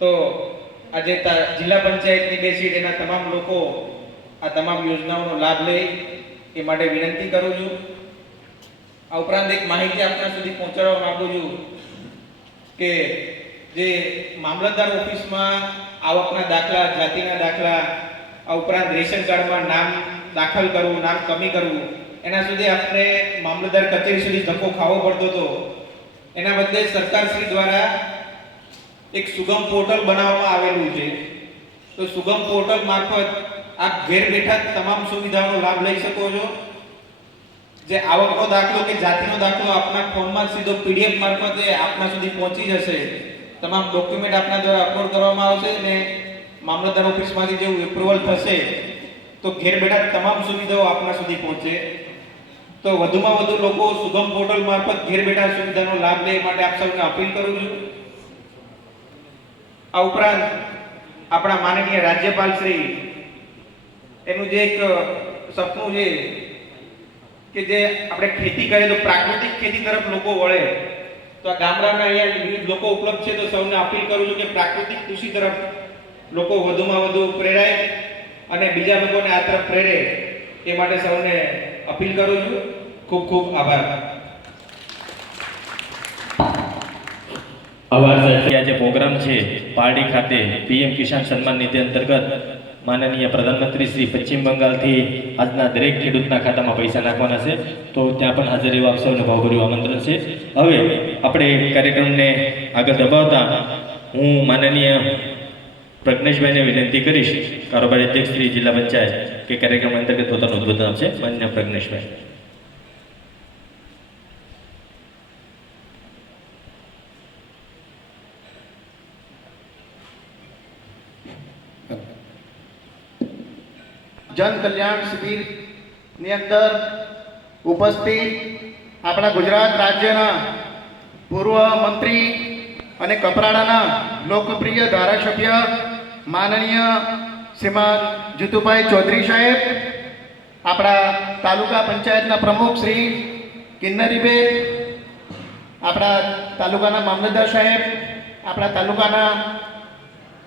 તો આજે જિલ્લા પંચાયતની 2 સીટ એના તમામ લોકો આ તમામ યોજનાઓનો લાભ લે એ માટે વિનંતી કરું છું। આ ઉપરાંત એક માહિતી આપના સુધી પહોંચાડવા માંગુ છું કે જે મામલતદાર ઓફિસમાં આવકના દાખલા, જાતિના દાખલા, આ ઉપરાંત રેશન કાર્ડમાં નામ દાખલ કરવું, નામ કમી કરવું, એના સુધી આપણે મામલતદાર કચેરી સુધી ધક્કો ખાવો પડતો હતો। એના બદલે સરકારશ્રી દ્વારા એક સુગમ પોર્ટલ બનાવવામાં આવેલું છે। તો સુગમ પોર્ટલ મારફત આપ ઘેર બેઠા તમામ સુવિધાઓનો લાભ લઈ શકો છો। જે આવકનો દાખલો કે જાતિનો દાખલો આપના ફોનમાં સીધો પીડીએફ મારફતે આપના સુધી પહોંચી જશે। તમામ ડોક્યુમેન્ટ આપના દ્વારા અપલોડ કરવામાં આવશે અને મામલતદાર ઓફિસમાંથી જેવું એપ્રુવલ થશે તો ઘેર બેઠા તમામ સુવિધાઓ આપના સુધી પહોંચે। તો વધુમાં વધુ લોકો સુગમ પોર્ટલ મારફત ઘેર બેઠા સુવિધાનો લાભ લે માટે આપ સૌને અપીલ કરું છું। આ ઉપરાંત આપણા માનનીય રાજ્યપાલ શ્રી એનું જે એક સપનું છે કે જે આપણે ખેતી કરીએ તો પ્રાકૃતિક ખેતી તરફ લોકો વળે, તો આ ગામડાના અહીંયા વિવિધ લોકો ઉપલબ્ધ છે। તો સૌને અપીલ કરું છું કે પ્રાકૃતિક કૃષિ તરફ લોકો વધુમાં વધુ પ્રેરાય અને બીજા લોકોને આ તરફ પ્રેરે એ માટે સૌને અપીલ કરું છું। ખૂબ ખૂબ આભાર। આભાર સાહેબ। આજે પ્રોગ્રામ છે પારડી ખાતે પીએમ કિસાન સન્માન નિધિ અંતર્ગત માનનીય પ્રધાનમંત્રી શ્રી પશ્ચિમ બંગાળથી આજના દરેક ખેડૂતના ખાતામાં પૈસા નાખવાના છે, તો ત્યાં પણ હાજર રહેવા આપ સૌને ભાવભર્યું આમંત્રણ છે। હવે આપણે કાર્યક્રમને આગળ ધપાવતા હું માનનીય પ્રજ્ઞેશભાઈને વિનંતી કરીશ, કારોબારી અધ્યક્ષ શ્રી જિલ્લા પંચાયત, કે કાર્યક્રમ અંતર્ગત પોતાનું ઉદ્બોધન આપશે। માનનીય પ્રજ્ઞેશભાઈ। જન કલ્યાણ શિબિરની અંદર ઉપસ્થિત આપણા ગુજરાત રાજ્યના પૂર્વ મંત્રી અને કપરાડાના લોકપ્રિય ધારાસભ્ય માનનીય શ્રીમાન જીતુભાઈ ચૌધરી સાહેબ, આપણા તાલુકા પંચાયતના પ્રમુખ શ્રી કિન્નરીબેન, આપણા તાલુકાના મામલતદાર સાહેબ, આપણા તાલુકાના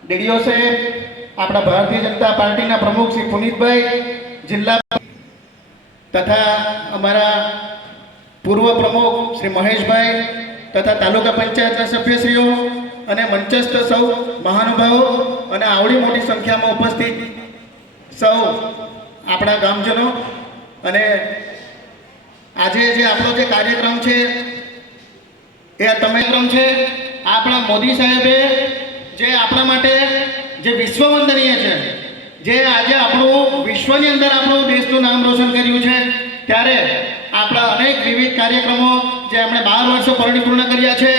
ડીડીઓ સાહેબ, આપણા ભારતીય જનતા પાર્ટીના પ્રમુખ શ્રી પુનિતભાઈ, જિલ્લા તથા અમારા પૂર્વ પ્રમુખ શ્રી મહેશભાઈ તથા તાલુકા પંચાયતના સભ્યશ્રીઓ અને મંચસ્થ સૌ મહાનુભાવો અને આવડી મોટી સંખ્યામાં ઉપસ્થિત સૌ આપણા ગામજનો, અને આજે જે આપણો જે કાર્યક્રમ છે એ કાર્યક્રમ છે આપણા મોદી સાહેબે જે આપણા માટે જે વિશ્વવંદનીય છે, જે આજે આપણું વિશ્વની અંદર આપણું દેશનું નામ રોશન કર્યું છે, ત્યારે આપણા અનેક વિવિધ કાર્યક્રમો જે એમણે 12 વર્ષો પરિપૂર્ણ કર્યા છે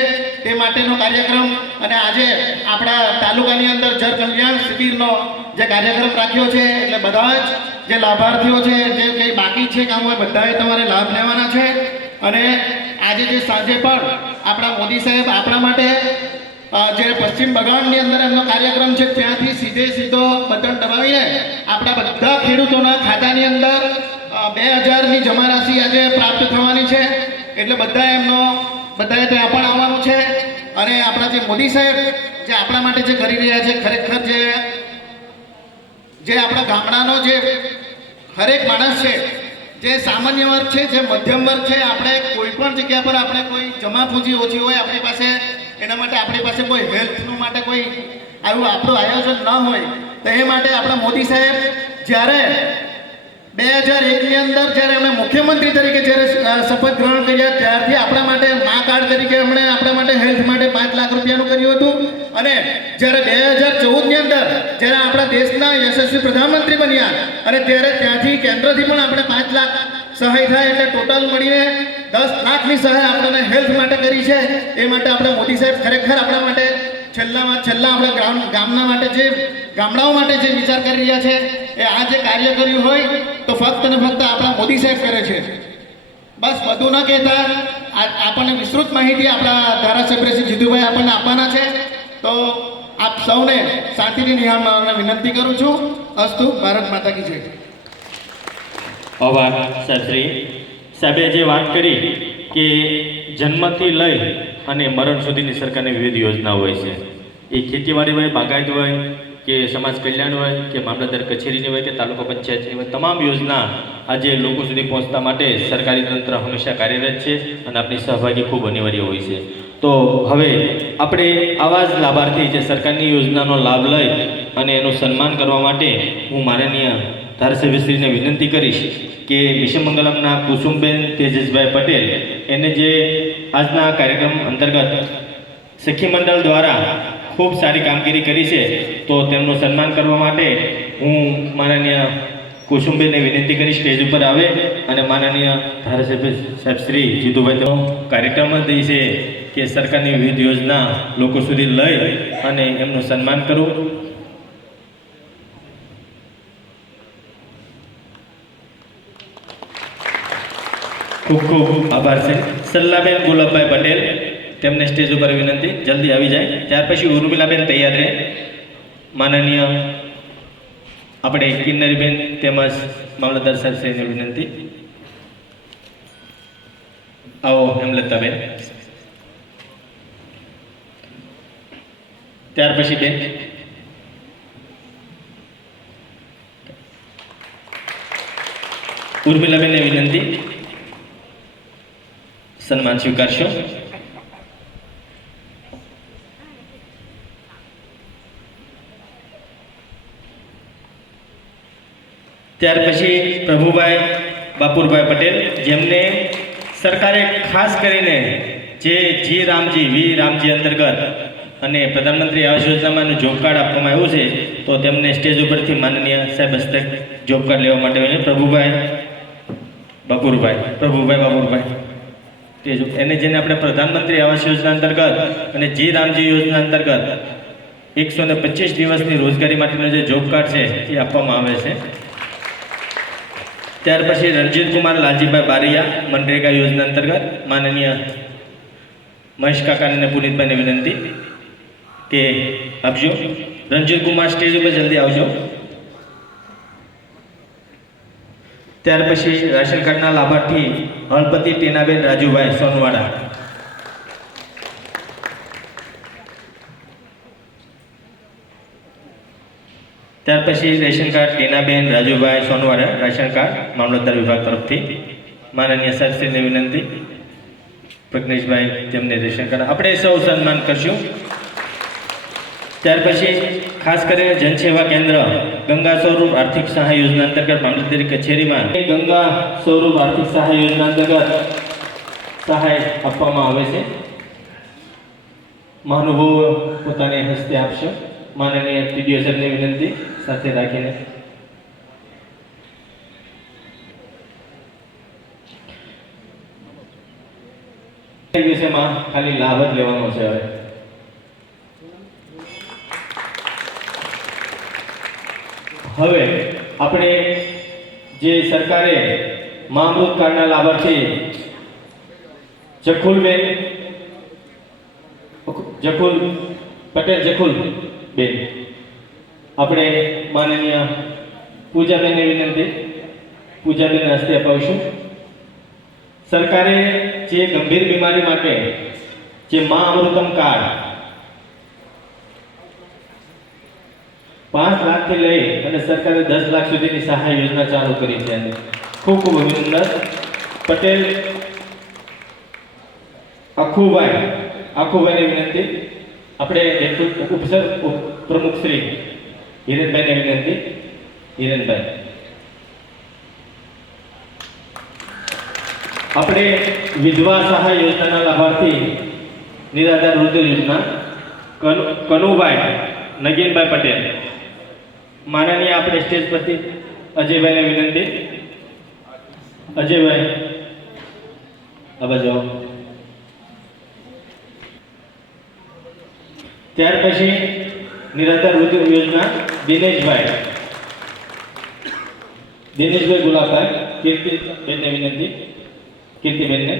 તે માટેનો કાર્યક્રમ, અને આજે આપણા તાલુકાની અંદર જન કલ્યાણ શિબિરનો જે કાર્યક્રમ રાખ્યો છે, એટલે બધા જ જે લાભાર્થીઓ છે, જે કંઈ બાકી છે કામ હોય, બધાએ તમારે લાભ લેવાના છે। અને આજે જે સાંજે પણ આપણા મોદી સાહેબ આપણા માટે જે પશ્ચિમ બંગાળની અંદર એમનો કાર્યક્રમ છે, ત્યાંથી સીધો બટન દબાવીને આપણા બધા ખેડૂતોના ખાતાની અંદર 2000ની જમા રાશિ આજે પ્રાપ્ત થવાની છે। એટલે બધાએ ત્યાં પણ આવવાનું છે। અને આપણા જે મોદી સાહેબ જે આપણા માટે જે કરી રહ્યા છે, ખરેખર જે આપણા ગામડાનો જે હરેક માણસ છે, જે સામાન્ય વર્ગ છે, જે મધ્યમ વર્ગ છે, આપણે કોઈ પણ જગ્યા પર આપણે કોઈ જમા પૂંજી ઓછી હોય આપણી પાસે, એના માટે આપણી પાસે કોઈ હેલ્થનું માટે કોઈ આવું આપણું આયોજન ન હોય, તો એ માટે આપણા મોદી સાહેબ જ્યારે 2001ની અંદર જ્યારે એમણે મુખ્યમંત્રી તરીકે જ્યારે શપથ ગ્રહણ કર્યા, ત્યારથી આપણા માટે મા કાર્ડ તરીકે એમણે આપણા માટે હેલ્થ માટે 5 લાખ રૂપિયાનું કર્યું હતું। અને જ્યારે 2014ની અંદર જ્યારે આપણા દેશના યશસ્વી પ્રધાનમંત્રી બન્યા, અને ત્યારે ત્યાંથી કેન્દ્રથી પણ આપણે 5 લાખ સહાય થાય, એટલે ટોટલ મળીને 10 લાખની સહાય આપણને હેલ્થ માટે કરી છે। એ માટે આપણે મોદી સાહેબ ખરેખર આપણા માટે છેલ્લામાં છેલ્લા આપણા ગામના માટે જે ગામડાઓ માટે જે વિચાર કરી રહ્યા છે, એ આ જે કાર્ય કર્યું હોય તો ફક્ત ને ફક્ત આપણા મોદી સાહેબ કરે છે। બસ વધુ ન કહેતા આપણને વિસ્તૃત માહિતી આપણા ધારાસભ્ય શ્રી જીતુભાઈ આપણને આપવાના છે, તો આપ સૌને શાંતિથી નિહાળવા વિનંતી કરું છું। અસ્તુ, ભારત માતા કી જય। આભાર શાસ્ત્રી સાહેબે જે વાત કરી કે જન્મથી લઈ અને મરણ સુધીની સરકારની વિવિધ યોજનાઓ હોય છે, એ ખેતીવાડી હોય, બાગાયત હોય કે સમાજ કલ્યાણ હોય કે મામલતદાર કચેરીની હોય કે તાલુકા પંચાયતની હોય, તમામ યોજના આજે લોકો સુધી પહોંચતા માટે સરકારી તંત્ર હંમેશા કાર્યરત છે અને આપણી સહભાગી ખૂબ અનિવાર્ય હોય છે. તો હવે આપણે આવા જ લાભાર્થી જે સરકારની યોજનાનો લાભ લઈ અને એનું સન્માન કરવા માટે હું માનનીય ધારાસભ્યશ્રીને વિનંતી કરીશ કે વિષમમંગલમના કુસુમબેન તેજસભાઈ પટેલ એને જે આજના કાર્યક્રમ અંતર્ગત સખી મંડળ દ્વારા ખૂબ સારી કામગીરી કરી છે, તો તેમનું સન્માન કરવા માટે હું માનનીય કુસુમબેનને વિનંતી કરી સ્ટેજ ઉપર આવે અને માનનીય ધારાસભ્ય સાહેબ શ્રી જીતુભાઈ તો કાર્યક્રમ જ દઈ છે કે સરકારની વિવિધ યોજના લોકો સુધી લઈ અને એમનું સન્માન કરવું. ખૂબ ખૂબ આભાર છે. સલ્લાબેન ગુલાબભાઈ પટેલ, તેમને સ્ટેજ ઉપર વિનંતી જલ્દી આવી જાય. ત્યાર પછી ઉર્મિલાબેન તૈયાર રહે. માનનીય આપણે કિન્નરીબેન તેમજ મામલતદાર સાહેબશ્રીને વિનંતી. આવો હેમલતાબેન. ત્યાર પછી બેન ઉર્મિલાબેનને વિનંતી સન્માન સ્વીકારશો. ત્યાર પછી પ્રભુભાઈ બાપુરભાઈ પટેલ, જેમને સરકારે ખાસ કરીને જે જી રામજી અંતર્ગત અને પ્રધાનમંત્રી આવાસ યોજનામાં જોબ કાર્ડ આપવામાં આવ્યું છે, તો તેમને સ્ટેજ ઉપરથી માનનીય સાહેબ હસ્તક જોબ કાર્ડ લેવા માટે પ્રભુભાઈ બાપુરભાઈ એને જેને આપણે પ્રધાનમંત્રી આવાસ યોજના અંતર્ગત અને જી રામજી યોજના અંતર્ગત 125 દિવસની રોજગારી માટેનો જે જોબ કાર્ડ છે એ આપવામાં આવે છે. ત્યાર પછી રણજીત કુમાર લાલજીભાઈ બારિયા, મનરેગા યોજના અંતર્ગત માનનીય મહેશ કાકા અને પુનિતભાઈને વિનંતી કે આપજો. રણજીત કુમાર સ્ટેજ ઉપર જલ્દી આવજો. ત્યાર પછી રાશન કાર્ડના લાભાર્થી હળપતિ ટીનાબેન રાજુભાઈ સોનવાડા. ત્યાર પછી ration card Tinaben Rajubhai Sonwada, ration card મામલતદાર વિભાગ તરફથી માનનીય સાહેબશ્રીને વિનંતી. પ્રજ્ઞેશભાઈ, તેમને રેશન કાર્ડ આપણે સૌ સન્માન કરશું. ત્યાર પછી ખાસ કરીને જનસેવા કેન્દ્ર ગંગા સ્વરૂપ આર્થિક સહાય યોજના અંતર્ગત મામલતદારી કચેરીમાં ગંગા સ્વરૂપ આર્થિક સહાય યોજના અંતર્ગત સહાય આપવામાં આવે છે. મહાનુભાવો પોતાની હસ્તે આપશે. માનનીય ટીડીઓ સાહેબની વિનંતી સાથે રાખીને વિષયમાં ખાલી લાભ જ લેવાનો છે. હવે આપણે જે સરકારે મહામૃત કાર્ડના લાભાર્થી જખુલ બેન આપણે માનનીય પૂજાબેનને વિનંતી, પૂજાબેન હસ્તે અપાવીશું. સરકારે જે ગંભીર બીમારી માટે જે મા અમૃતમ કાર્ડ 5 લાખથી લઈ અને સરકારે 10 લાખ સુધીની સહાય યોજના ચાલુ કરી છે. ખૂબ ખૂબ અભિનંદન. પટેલ આખુભાઈને વિનંતી. આપણે ઉપસર પ્રમુખ શ્રી હિરેનભાઈને વિનંતી. હિરેનભાઈ, આપણે વિધવા સહાય યોજનાના લાભાર્થી નિરાધાર વૃદ્ધ યોજના કનુભાઈ નગીનભાઈ પટેલ, માનનીય આપણે સ્ટેજ પરથી અજયભાઈને વિનંતી. અજયભાઈ આ બાજુ. ત્યાર પછી નિરાધાર વૃદ્ધ યોજના દિનેશભાઈ ગુલાબભાઈ, કીર્તિબેનને વિનંતી. કીર્તિબેનને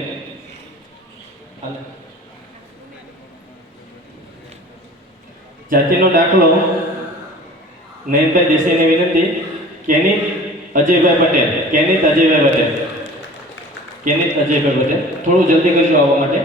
જાતિનો દાખલો નયનભાઈ દેસાઈને વિનંતી. કેનિત અજયભાઈ પટેલ. થોડું જલ્દી કરજો આવવા માટે.